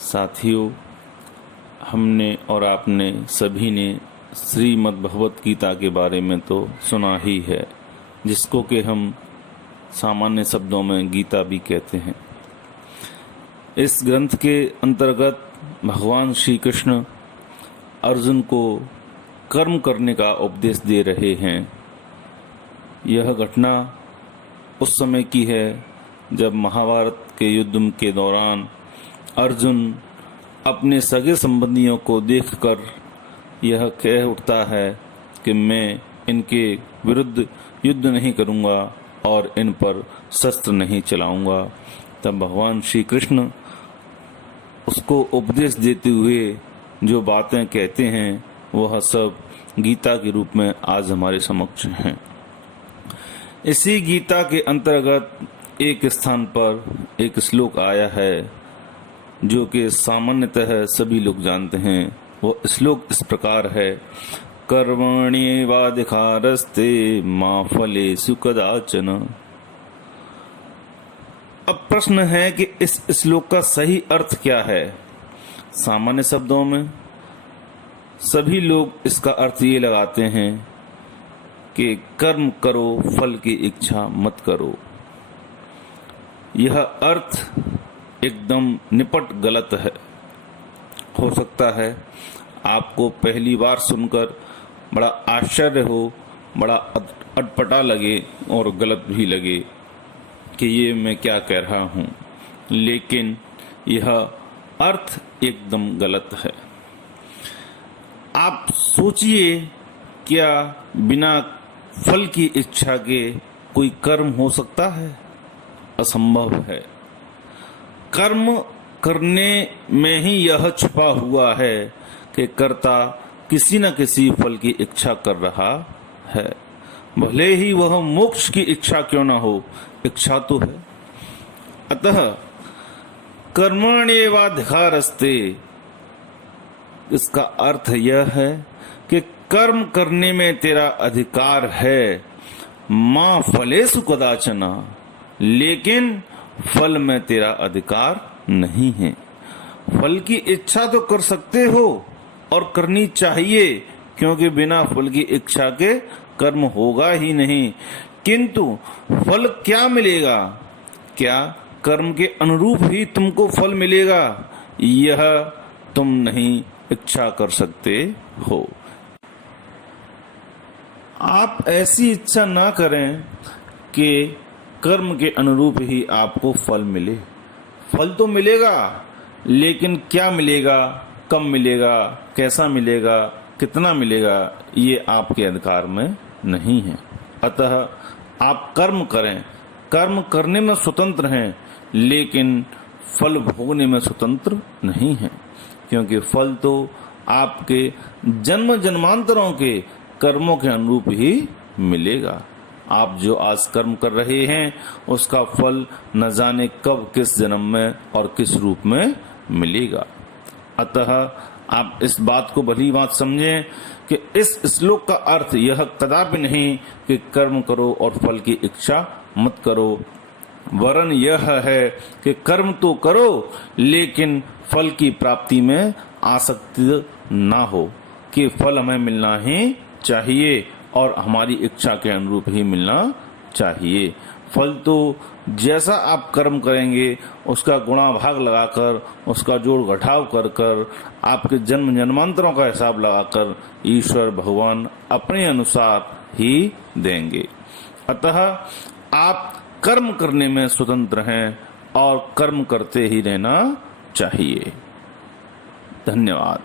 साथियों, हमने और आपने सभी ने श्रीमद् भगवत गीता के बारे में तो सुना ही है, जिसको कि हम सामान्य शब्दों में गीता भी कहते हैं। इस ग्रंथ के अंतर्गत भगवान श्री कृष्ण अर्जुन को कर्म करने का उपदेश दे रहे हैं। यह घटना उस समय की है जब महाभारत के युद्ध के दौरान अर्जुन अपने सगे संबंधियों को देखकर यह कह उठता है कि मैं इनके विरुद्ध युद्ध नहीं करूंगा और इन पर शस्त्र नहीं चलाऊंगा। तब भगवान श्री कृष्ण उसको उपदेश देते हुए जो बातें कहते हैं वह सब गीता के रूप में आज हमारे समक्ष हैं। इसी गीता के अंतर्गत एक स्थान पर एक श्लोक आया है जो कि सामान्यतः सभी लोग जानते हैं। वो श्लोक इस प्रकार है, कर्मण्येवाधिकारस्ते मा फलेषु कदाचन। अब प्रश्न है कि इस श्लोक का सही अर्थ क्या है। सामान्य शब्दों में सभी लोग इसका अर्थ ये लगाते हैं कि कर्म करो, फल की इच्छा मत करो। यह अर्थ एकदम निपट गलत है। हो सकता है आपको पहली बार सुनकर बड़ा आश्चर्य हो, बड़ा अटपटा लगे और गलत भी लगे कि ये मैं क्या कह रहा हूँ, लेकिन यह अर्थ एकदम गलत है। आप सोचिए, क्या बिना फल की इच्छा के कोई कर्म हो सकता है? असंभव है। कर्म करने में ही यह छुपा हुआ है कि कर्ता किसी न किसी फल की इच्छा कर रहा है, भले ही वह मोक्ष की इच्छा क्यों न हो, इच्छा तो है। अतः कर्मण्येवाधिकारस्ते, इसका अर्थ यह है कि कर्म करने में तेरा अधिकार है, मां फलेषु कदाचन, लेकिन फल में तेरा अधिकार नहीं है। फल की इच्छा तो कर सकते हो और करनी चाहिए, क्योंकि बिना फल की इच्छा के कर्म होगा ही नहीं। किंतु फल क्या मिलेगा? क्या कर्म के अनुरूप ही तुमको फल मिलेगा? यह तुम नहीं इच्छा कर सकते हो। आप ऐसी इच्छा ना करें कि कर्म के अनुरूप ही आपको फल मिले। फल तो मिलेगा, लेकिन क्या मिलेगा, कब मिलेगा, कैसा मिलेगा, कितना मिलेगा, ये आपके अधिकार में नहीं है। अतः आप कर्म करें, कर्म करने में स्वतंत्र हैं, लेकिन फल भोगने में स्वतंत्र नहीं है, क्योंकि फल तो आपके जन्म जन्मांतरों के कर्मों के अनुरूप ही मिलेगा। आप जो आज कर्म कर रहे हैं उसका फल न जाने कब, किस जन्म में और किस रूप में मिलेगा। अतः आप इस बात को भली बात समझें कि इस श्लोक का अर्थ यह कदापि नहीं कि कर्म करो और फल की इच्छा मत करो, वरन यह है कि कर्म तो करो लेकिन फल की प्राप्ति में आसक्ति ना हो, कि फल हमें मिलना ही चाहिए और हमारी इच्छा के अनुरूप ही मिलना चाहिए। फल तो जैसा आप कर्म करेंगे उसका गुणा भाग लगाकर, उसका जोड़ घटाव कर कर, आपके जन्म जन्मांतरों का हिसाब लगाकर ईश्वर भगवान अपने अनुसार ही देंगे। अतः आप कर्म करने में स्वतंत्र हैं और कर्म करते ही रहना चाहिए। धन्यवाद।